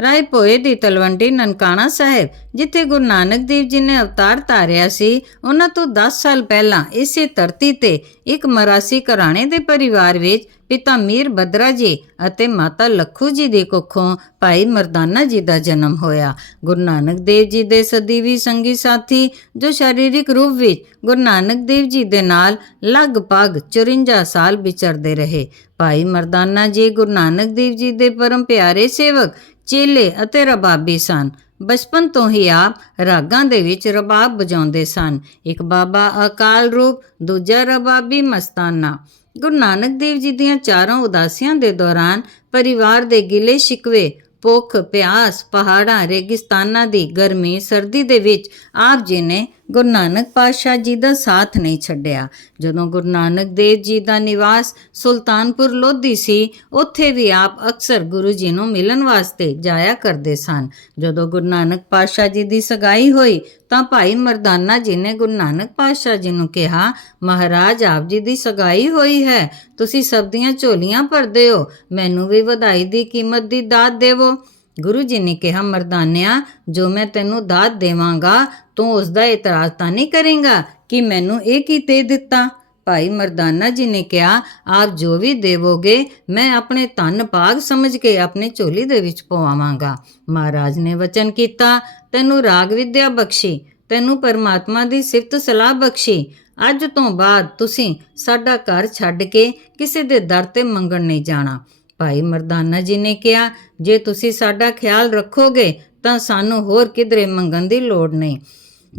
ਰਾਏ ਭੋਏ ਦੀ ਤਲਵੰਡੀ ਨਨਕਾਣਾ ਸਾਹਿਬ, ਜਿੱਥੇ ਗੁਰੂ ਨਾਨਕ ਦੇਵ ਜੀ ਨੇ ਅਵਤਾਰ ਧਾਰਿਆ ਸੀ, ਉਹਨਾਂ ਤੋਂ 10 ਸਾਲ ਪਹਿਲਾਂ ਇਸੇ ਧਰਤੀ ਤੇ ਇੱਕ ਮਰਾਸੀ ਘਰਾਣੇ ਦੇ ਪਰਿਵਾਰ ਵਿੱਚ ਪਿਤਾ ਮੀਰ ਬਦਰਾ ਜੀ ਅਤੇ ਮਾਤਾ ਲੱਖੂ ਜੀ ਦੀ ਕੁੱਖੋਂ ਭਾਈ ਮਰਦਾਨਾ ਜੀ ਦਾ ਜਨਮ ਹੋਇਆ। ਗੁਰੂ ਨਾਨਕ ਦੇਵ ਜੀ ਦੇ ਸਦੀਵੀ ਸੰਗੀ ਸਾਥੀ, ਜੋ ਸਰੀਰਿਕ ਰੂਪ ਵਿੱਚ ਗੁਰੂ ਨਾਨਕ ਦੇਵ ਜੀ ਦੇ ਨਾਲ ਲਗਭਗ 54 ਸਾਲ ਵਿਚਰਦੇ ਰਹੇ। ਭਾਈ ਮਰਦਾਨਾ ਜੀ ਗੁਰੂ ਨਾਨਕ ਦੇਵ ਜੀ ਦੇ ਪਰਮ ਪਿਆਰੇ ਸੇਵਕ ਚੇਲੇ ਅਤੇ ਰਬਾਬੀ ਸਨ। ਬਚਪਨ ਤੋਂ ਹੀ ਆਪ ਰਾਗਾਂ ਦੇ ਵਿੱਚ ਰਬਾਬ ਵਜਾਉਂਦੇ ਸਨ। ਇੱਕ ਬਾਬਾ ਅਕਾਲ ਰੂਪ, ਦੂਜਾ ਰਬਾਬੀ ਮਸਤਾਨਾ। ਗੁਰੂ ਨਾਨਕ ਦੇਵ ਜੀ ਦੀਆਂ ਚਾਰਾਂ ਉਦਾਸੀਆਂ ਦੇ ਦੌਰਾਨ ਪਰਿਵਾਰ ਦੇ ਗਿਲੇ ਸ਼ਿਕਵੇ, ਭੁੱਖ, ਪਿਆਸ, ਪਹਾੜਾਂ, ਰੇਗਿਸਤਾਨਾਂ ਦੀ ਗਰਮੀ, ਸਰਦੀ ਦੇ ਵਿੱਚ ਆਪ ਜੀ ਨੇ ਗੁਰੂ ਨਾਨਕ ਪਾਤਸ਼ਾਹ ਜੀ ਦਾ ਸਾਥ ਨਹੀਂ ਛੱਡਿਆ। ਜਦੋਂ ਗੁਰੂ ਨਾਨਕ ਦੇਵ ਜੀ ਦਾ ਨਿਵਾਸ ਸੁਲਤਾਨਪੁਰ ਲੋਧੀ ਸੀ, ਉੱਥੇ ਵੀ ਆਪ ਅਕਸਰ ਗੁਰੂ ਜੀ ਨੂੰ ਮਿਲਣ ਵਾਸਤੇ ਜਾਇਆ ਕਰਦੇ ਸਨ। ਜਦੋਂ ਗੁਰੂ ਨਾਨਕ ਪਾਤਸ਼ਾਹ ਜੀ ਦੀ ਸਗਾਈ ਹੋਈ, ਤਾਂ ਭਾਈ ਮਰਦਾਨਾ ਜੀ ਨੇ ਗੁਰੂ ਨਾਨਕ ਪਾਤਸ਼ਾਹ ਜੀ ਨੂੰ ਕਿਹਾ, ਮਹਾਰਾਜ, ਆਪ ਜੀ ਦੀ ਸਗਾਈ ਹੋਈ ਹੈ। ਤੁਸੀਂ ਸਭ ਦੀਆਂ ਝੋਲੀਆਂ ਭਰਦੇ ਹੋ। ਮੈਨੂੰ ਵੀ ਵਧਾਈ ਦੀ ਕੀਮਤ ਦੀ ਦਾਤ ਦੇਵੋ। ਗੁਰੂ ਜੀ ਨੇ ਕਿਹਾ, ਮਰਦਾਨਿਆ, ਜੋ ਮੈਂ ਤੈਨੂੰ ਦਾਤ ਦੇਵਾਂਗਾ, ਤੂੰ ਉਸ ਦਾ ਇਤਰਾਜ਼ ਤਾਂ ਨਹੀਂ ਕਰੇਂਗਾ ਕਿ ਮੈਨੂੰ ਇਹ ਕੀ ਤੇ ਦਿੱਤਾ? ਭਾਈ ਮਰਦਾਨਾ ਜੀ ਨੇ ਕਿਹਾ, ਆਪ ਜੋ ਵੀ ਦੇਵੋਗੇ, ਮੈਂ ਆਪਣੇ ਧਨ ਭਾਗ ਸਮਝ ਕੇ ਆਪਣੇ ਝੋਲੀ ਦੇ ਵਿੱਚ ਪਵਾਵਾਂਗਾ। ਮਹਾਰਾਜ ਨੇ ਵਚਨ ਕੀਤਾ, ਤੈਨੂੰ ਰਾਗ ਵਿਦਿਆ ਬਖਸ਼ੀ, ਤੈਨੂੰ ਪਰਮਾਤਮਾ ਦੀ ਸਿਫਤ ਸਲਾਹ ਬਖਸ਼ੀ। ਅੱਜ ਤੋਂ ਬਾਅਦ ਤੁਸੀਂ ਸਾਡਾ ਘਰ ਛੱਡ ਕੇ ਕਿਸੇ ਦੇ ਦਰ ਤੇ ਮੰਗਣ ਨਹੀਂ ਜਾਣਾ। ਭਾਈ ਮਰਦਾਨਾ ਜੀ ਨੇ ਕਿਹਾ, ਜੇ ਤੁਸੀਂ ਸਾਡਾ ਖਿਆਲ ਰੱਖੋਗੇ ਤਾਂ ਸਾਨੂੰ ਹੋਰ ਕਿਧਰੇ ਮੰਗਣ ਦੀ ਲੋੜ ਨਹੀਂ।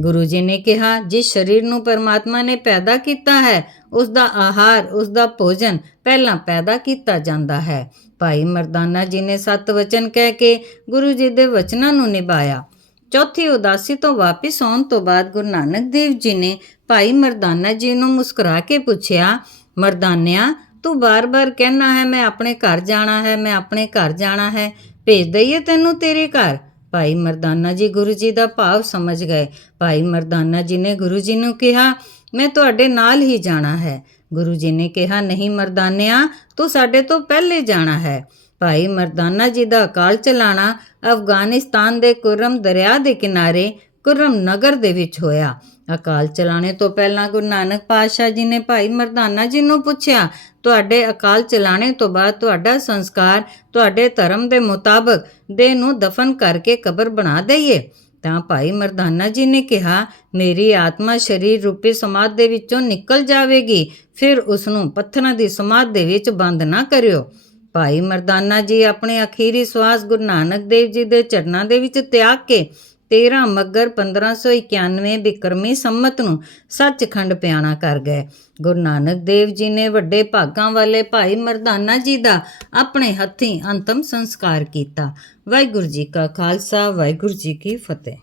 ਗੁਰੂ ਜੀ ਨੇ ਕਿਹਾ, ਜਿਸ ਸਰੀਰ ਨੂੰ ਪਰਮਾਤਮਾ ਨੇ ਪੈਦਾ ਕੀਤਾ ਹੈ ਉਸ ਦਾ ਆਹਾਰ ਉਸ ਦਾ ਭੋਜਨ ਪਹਿਲਾਂ ਪੈਦਾ ਕੀਤਾ ਜਾਂਦਾ ਹੈ। ਭਾਈ ਮਰਦਾਨਾ ਜੀ ਨੇ ਸਤ ਵਚਨ ਕਹਿ ਕੇ ਗੁਰੂ ਜੀ ਦੇ ਵਚਨਾਂ ਨੂੰ ਨਿਭਾਇਆ। ਚੌਥੀ ਉਦਾਸੀ ਤੋਂ ਵਾਪਿਸ ਆਉਣ ਤੋਂ ਬਾਅਦ ਗੁਰੂ ਨਾਨਕ ਦੇਵ ਜੀ ਨੇ ਭਾਈ ਮਰਦਾਨਾ ਜੀ ਨੂੰ ਮੁਸਕਰਾ ਕੇ ਪੁੱਛਿਆ, ਮਰਦਾਨਿਆ ਤੂੰ ਬਾਰ-ਬਾਰ ਕਹਿਣਾ ਹੈ, ਮੈਂ ਆਪਣੇ ਘਰ ਜਾਣਾ ਹੈ, ਮੈਂ ਆਪਣੇ ਘਰ ਜਾਣਾ ਹੈ, ਭੇਜ ਦਈਏ ਤੈਨੂੰ ਤੇਰੇ ਘਰ। ਭਾਈ ਮਰਦਾਨਾ ਜੀ ਗੁਰੂ ਜੀ ਦਾ ਭਾਵ ਸਮਝ ਗਏ। ਭਾਈ ਮਰਦਾਨਾ ਜੀ ਨੇ ਗੁਰੂ ਜੀ ਨੂੰ ਕਿਹਾ, ਮੈਂ ਤੁਹਾਡੇ ਨਾਲ ਹੀ ਜਾਣਾ ਹੈ। ਗੁਰੂ ਜੀ ਨੇ ਕਿਹਾ, ਨਹੀਂ ਮਰਦਾਨਿਆ, ਤੂੰ ਸਾਡੇ ਤੋਂ ਪਹਿਲੇ ਜਾਣਾ ਹੈ। ਭਾਈ ਮਰਦਾਨਾ ਜੀ ਦਾ ਅਕਾਲ ਚਲਾਣਾ ਅਫਗਾਨਿਸਤਾਨ ਦੇ ਕੁਰਮ ਦਰਿਆ ਦੇ ਕਿਨਾਰੇ, ਕੁਰਮ ਨਗਰ ਦੇ ਵਿੱਚ ਹੋਇਆ। ਅਕਾਲ ਚਲਾਣੇ ਤੋਂ ਪਹਿਲਾਂ ਗੁਰੂ ਨਾਨਕ ਪਾਤਸ਼ਾਹ ਜੀ ਨੇ ਭਾਈ ਮਰਦਾਨਾ ਜੀ ਨੂੰ ਪੁੱਛਿਆ, ਤੁਹਾਡੇ ਅਕਾਲ ਚਲਾਣੇ ਤੋਂ ਬਾਅਦ ਤੁਹਾਡਾ ਸੰਸਕਾਰ ਤੁਹਾਡੇ ਧਰਮ ਦੇ ਮੁਤਾਬਕ ਦੇਹ ਨੂੰ ਦਫਨ ਕਰਕੇ ਕਬਰ ਬਣਾ ਦਈਏ? ਤਾਂ ਭਾਈ ਮਰਦਾਨਾ ਜੀ ਨੇ ਕਿਹਾ, ਮੇਰੀ ਆਤਮਾ ਸਰੀਰ ਰੂਪੀ ਸਮਾਧ ਦੇ ਵਿੱਚੋਂ ਨਿਕਲ ਜਾਵੇਗੀ, ਫਿਰ ਉਸ ਨੂੰ ਪੱਥਰਾਂ ਦੀ ਸਮਾਧ ਦੇ ਵਿੱਚ ਬੰਦ ਨਾ ਕਰਿਓ। ਭਾਈ ਮਰਦਾਨਾ ਜੀ ਆਪਣੇ ਅਖੀਰੀ ਸਵਾਸ ਗੁਰੂ ਨਾਨਕ ਦੇਵ ਜੀ ਦੇ ਚਰਨਾਂ ਦੇ ਵਿੱਚ ਤਿਆਗ ਕੇ 13 ਮੱਗਰ 1591 ਬਿਕਰਮੀ ਸੰਮਤ ਨੂੰ ਸੱਚਖੰਡ ਪਿਆਣਾ ਕਰ ਗਏ। ਗੁਰੂ ਨਾਨਕ ਦੇਵ ਜੀ ਨੇ ਵੱਡੇ ਭਾਗਾਂ ਵਾਲੇ ਭਾਈ ਮਰਦਾਨਾ ਜੀ ਦਾ ਆਪਣੇ ਹੱਥੀਂ ਅੰਤਮ ਸੰਸਕਾਰ ਕੀਤਾ। ਵਾਹਿਗੁਰੂ ਜੀ ਕਾ ਖਾਲਸਾ, ਵਾਹਿਗੁਰੂ ਜੀ ਕੀ ਫਤਿਹ।